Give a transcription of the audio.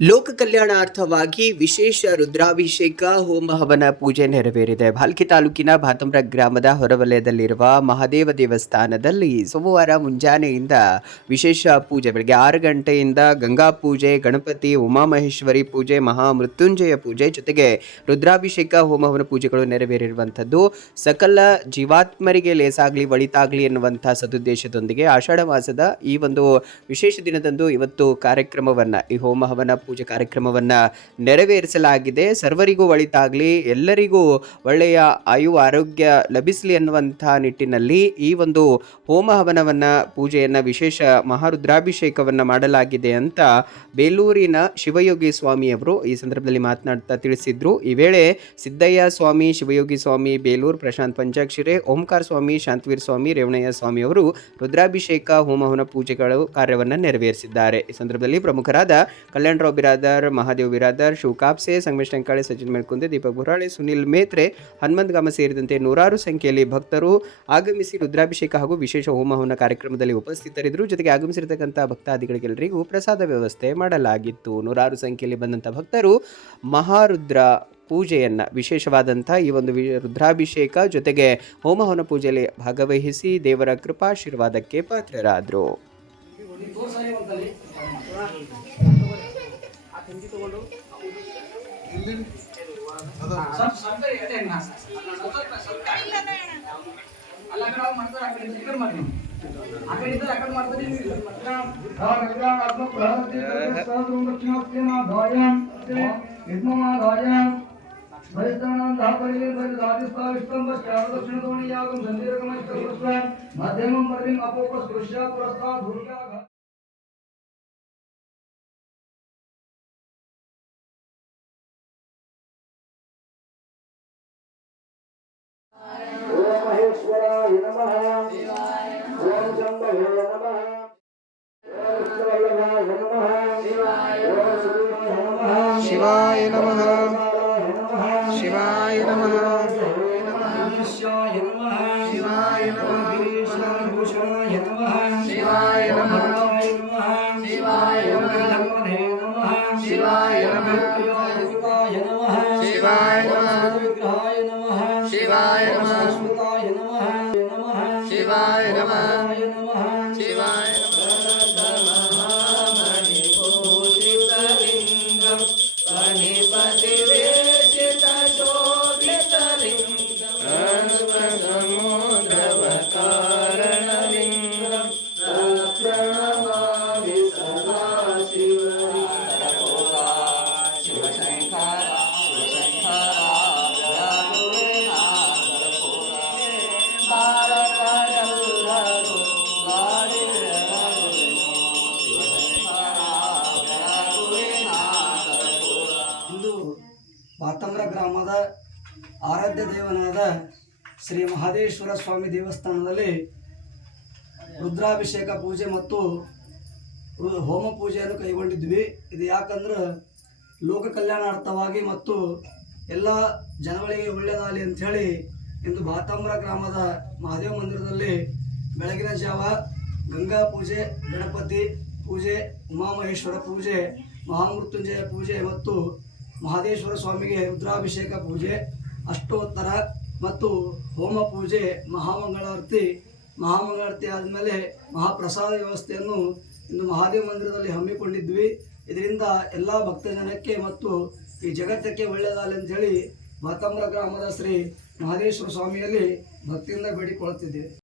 ಲೋಕ ಕಲ್ಯಾಣಾರ್ಥವಾಗಿ ವಿಶೇಷ ರುದ್ರಾಭಿಷೇಕ ಹೋಮ ಹವನ ಪೂಜೆ ನೆರವೇರಿದೆ. ಭಾಲ್ಕಿ ತಾಲೂಕಿನ ಭಾತಂಬ್ರ ಗ್ರಾಮದ ಹೊರವಲಯದಲ್ಲಿರುವ ಮಹಾದೇವ ದೇವಸ್ಥಾನದಲ್ಲಿ ಸೋಮವಾರ ಮುಂಜಾನೆಯಿಂದ ವಿಶೇಷ ಪೂಜೆ, ಬೆಳಗ್ಗೆ ಆರು ಗಂಟೆಯಿಂದ ಗಂಗಾ ಪೂಜೆ, ಗಣಪತಿ, ಉಮಾಮಹೇಶ್ವರಿ ಪೂಜೆ, ಮಹಾಮೃತ್ಯುಂಜಯ ಪೂಜೆ ಜೊತೆಗೆ ರುದ್ರಾಭಿಷೇಕ ಹೋಮ ಹವನ ಪೂಜೆಗಳು ನೆರವೇರಿರುವಂಥದ್ದು. ಸಕಲ ಜೀವಾತ್ಮರಿಗೆ ಲೇಸಾಗಲಿ, ಒಳಿತಾಗಲಿ ಎನ್ನುವಂಥ ಸದುದ್ದೇಶದೊಂದಿಗೆ ಆಷಾಢ ಮಾಸದ ಈ ಒಂದು ವಿಶೇಷ ದಿನದಂದು ಇವತ್ತು ಕಾರ್ಯಕ್ರಮವನ್ನು, ಈ ಹೋಮ ಹವನ ಪೂಜೆ ಕಾರ್ಯಕ್ರಮವನ್ನು ನೆರವೇರಿಸಲಾಗಿದೆ. ಸರ್ವರಿಗೂ ಒಳಿತಾಗಲಿ, ಎಲ್ಲರಿಗೂ ಒಳ್ಳೆಯ ಆಯು, ಆರೋಗ್ಯ ಲಭಿಸಲಿ ಅನ್ನುವಂಥ ನಿಟ್ಟಿನಲ್ಲಿ ಈ ಒಂದು ಹೋಮ ಹವನವನ್ನು, ಪೂಜೆಯನ್ನು ವಿಶೇಷ ಮಹಾರುದ್ರಾಭಿಷೇಕವನ್ನು ಮಾಡಲಾಗಿದೆ ಅಂತ ಬೇಲೂರಿನ ಶಿವಯೋಗಿ ಸ್ವಾಮಿಯವರು ಈ ಸಂದರ್ಭದಲ್ಲಿ ಮಾತನಾಡ್ತಾ ತಿಳಿಸಿದ್ರು. ಈ ವೇಳೆ ಸಿದ್ದಯ್ಯ ಸ್ವಾಮಿ, ಶಿವಯೋಗಿ ಸ್ವಾಮಿ, ಬೇಲೂರು ಪ್ರಶಾಂತ್ ಪಂಚಾಕ್ಷಿರೆ, ಓಂಕಾರ ಸ್ವಾಮಿ, ಶಾಂತವೀರ್ ಸ್ವಾಮಿ, ರೇವಣಯ್ಯ ಸ್ವಾಮಿ ಅವರು ರುದ್ರಾಭಿಷೇಕ ಹೋಮಹವನ ಪೂಜೆಗಳು ಕಾರ್ಯವನ್ನು ನೆರವೇರಿಸಿದ್ದಾರೆ. ಈ ಸಂದರ್ಭದಲ್ಲಿ ಪ್ರಮುಖರಾದ ಕಲ್ಯಾಣರಾವ್ ಬಿರಾದರ್, ಮಹಾದೇವ್ ಬಿರಾದರ್ ಶಿವ ಕಾಪ್ಸೆ ಸಂಗಮೇಶ್ ಟೆಂಕಾಳೆ ಸಚಿನ್ ಮೆಳ್ಕುಂದೆ ದೀಪಕ್ ಬುರಾಳೆ ಸುನಿಲ್ ಮೇತ್ರೆ, ಹನುಮಂತ್ ಗಾಮ ಸೇರಿದಂತೆ ನೂರಾರು ಸಂಖ್ಯೆಯಲ್ಲಿ ಭಕ್ತರು ಆಗಮಿಸಿ ರುದ್ರಾಭಿಷೇಕ ಹಾಗೂ ವಿಶೇಷ ಹೋಮಹವನ ಕಾರ್ಯಕ್ರಮದಲ್ಲಿ ಉಪಸ್ಥಿತರಿದ್ದರು. ಜೊತೆಗೆ ಆಗಮಿಸಿರತಕ್ಕಂಥ ಭಕ್ತಾದಿಗಳಿಗೆಲ್ಲರಿಗೂ ಪ್ರಸಾದ ವ್ಯವಸ್ಥೆ ಮಾಡಲಾಗಿತ್ತು. ನೂರಾರು ಸಂಖ್ಯೆಯಲ್ಲಿ ಬಂದಂಥ ಭಕ್ತರು ಮಹಾರುದ್ರ ಪೂಜೆಯನ್ನು ವಿಶೇಷವಾದಂಥ ಈ ಒಂದು ವಿ, ರುದ್ರಾಭಿಷೇಕ ಜೊತೆಗೆ ಹೋಮಹವನ ಪೂಜೆಯಲ್ಲಿ ಭಾಗವಹಿಸಿ ದೇವರ ಕೃಪಾಶೀರ್ವಾದಕ್ಕೆ ಪಾತ್ರರಾದರು. ಹಿಂದಿ ತಗೊಂಡು ಅಲ್ಲಿ ಅక్కడ ಮಾಡ್ತಾರೆ ಅక్కడ ఇక్కడ ಮಾಡ್ತೀವಿ అక్కడ అక్కడ ಮಾಡ್ತಾರೆ ఇక్కడ మధ్యమం పరిధిం అపోపస్పృశ్య పురస్తా ధూర్యా శ్రీమహేశ్వరాయ నమ. ఓం శంభవే నమ. శివాయ నమ. శివాయ నమ. శివాయ నమ. శివాయ నమ. నమ. శివాయ నమ. శివాయ నమ. శివాయ నమ. శివాయ నమ. శివాయ నమ. శివాయ నమ. ಬಾತಂಬ್ರ ಗ್ರಾಮದ ಆರಾಧ್ಯ ದೇವನಾದ ಶ್ರೀ ಮಹದೇಶ್ವರ ಸ್ವಾಮಿ ದೇವಸ್ಥಾನದಲ್ಲಿ ರುದ್ರಾಭಿಷೇಕ ಪೂಜೆ ಮತ್ತು ಹೋಮ ಪೂಜೆಯನ್ನು ಕೈಗೊಂಡಿದ್ವಿ. ಇದು ಯಾಕಂದ್ರೆ ಲೋಕ ಕಲ್ಯಾಣಾರ್ಥವಾಗಿ ಮತ್ತು ಎಲ್ಲ ಜನಗಳಿಗೆ ಒಳ್ಳೆಯದಾಗಲಿ ಅಂಥೇಳಿ ಇಂದು ಬಾತಾಂಬ್ರ ಗ್ರಾಮದ ಮಹಾದೇವ ಮಂದಿರದಲ್ಲಿ ಬೆಳಗಿನ ಜಾವ ಗಂಗಾ ಪೂಜೆ, ಗಣಪತಿ ಪೂಜೆ, ಉಮಾಮಹೇಶ್ವರ ಪೂಜೆ, ಮಹಾಮೃತ್ಯುಂಜಯ ಪೂಜೆ ಮತ್ತು ಮಹದೇಶ್ವರ ಸ್ವಾಮಿಗೆ ರುದ್ರಾಭಿಷೇಕ ಪೂಜೆ, ಅಷ್ಟೋತ್ತರ ಮತ್ತು ಹೋಮ ಪೂಜೆ, ಮಹಾಮಂಗಳಾರತಿ. ಮಹಾಮಂಗಳಾರತಿ ಆದಮೇಲೆ ಮಹಾಪ್ರಸಾದ ವ್ಯವಸ್ಥೆಯನ್ನು ಇಂದು ಮಹಾದೇವ ಮಂದಿರದಲ್ಲಿ ಹಮ್ಮಿಕೊಂಡಿದ್ವಿ. ಇದರಿಂದ ಎಲ್ಲ ಭಕ್ತಜನಕ್ಕೆ ಮತ್ತು ಈ ಜಗತ್ತಕ್ಕೆ ಒಳ್ಳೆಯದಾಗಲಿ ಅಂತ ಹೇಳಿ, ಬಾತಂಬ್ರ ಗ್ರಾಮದ ಶ್ರೀ ಮಹದೇಶ್ವರ ಸ್ವಾಮಿಯಲ್ಲಿ ಭಕ್ತಿಯಿಂದ ಬೇಡಿಕೊಳ್ಳುತ್ತಿದ್ದೇವೆ.